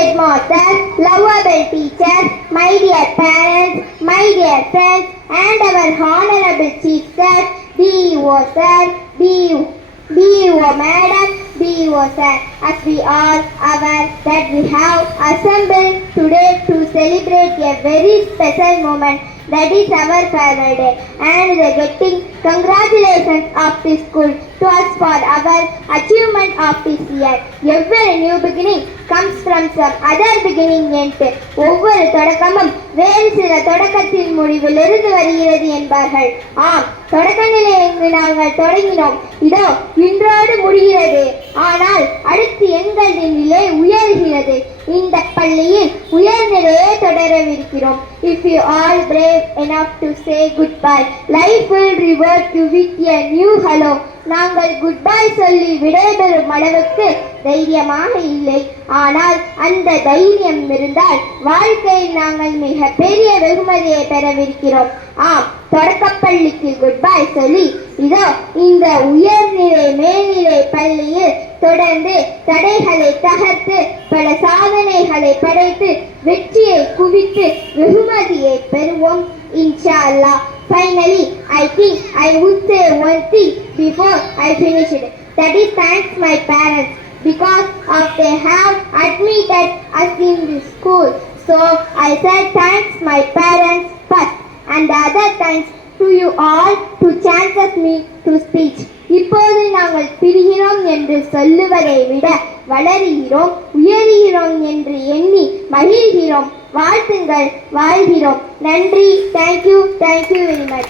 headmaster, lovable teachers, my dear parents, my dear friends, and our honorable chief sir, BEO sir, BEO madam, BEO sir, as we are aware that we have assembled today to celebrate a very special moment, that is our farewell day, and the getting congratulations of the school to us for our achievement of this year. Every new beginning comes from some other beginning என்று ஒவ்வொரு தொடக்கமும் வேறு சில தொடக்கத்தின் முடிவிலிருந்து வருகிறது என்பார்கள். ஆம், தொடக்க நிலையை நாங்கள் தொடங்கினோம், இதோ இன்றோடு முடிகிறது. ஆனால் அடுத்து எங்கள் நிலை உயர்கிறது. இந்த பள்ளியில் உயர்நிலையை தொடரவிருக்கிறோம். If you all brave enough to say goodbye, life will reward you with a new hello. நாங்கள் குட்பை சொல்லி விடைபெறும் அளவுக்கு தைரியமாக இல்லை. ஆனால் அந்த தைரியம் இருந்தால் வாழ்க்கையில் நாங்கள் மிக பெரிய வெகுமதியை பெறவிருக்கிறோம். ஆம், தொடக்கப்பள்ளிக்கு குட்பை சொல்லி இதோ இந்த உயர்நிலை மேல்நிலை பள்ளியில் தொடர்ந்து தடைகளை தகர்த்து பல சாதனைகளை படைத்து வெற்றியை குவித்து வெகுமதியை பெறுவோம் இன்ஷா அல்லாஹ். Finally, I think I would say one thing before I finish it. That is thanks my parents, because of they have admitted us in the school. So I said thanks my parents first, and the other thanks to you all to chances me to speak. இப்போது நாங்கள் பிரிகிறோம் என்று சொல்லுவதை விட வளருகிறோம், உயர்கிறோம் என்று எண்ணி மகிழ்கிறோம். வாழ்த்துங்கள், வாழ்கிறோம். நன்றி. Thank you very much.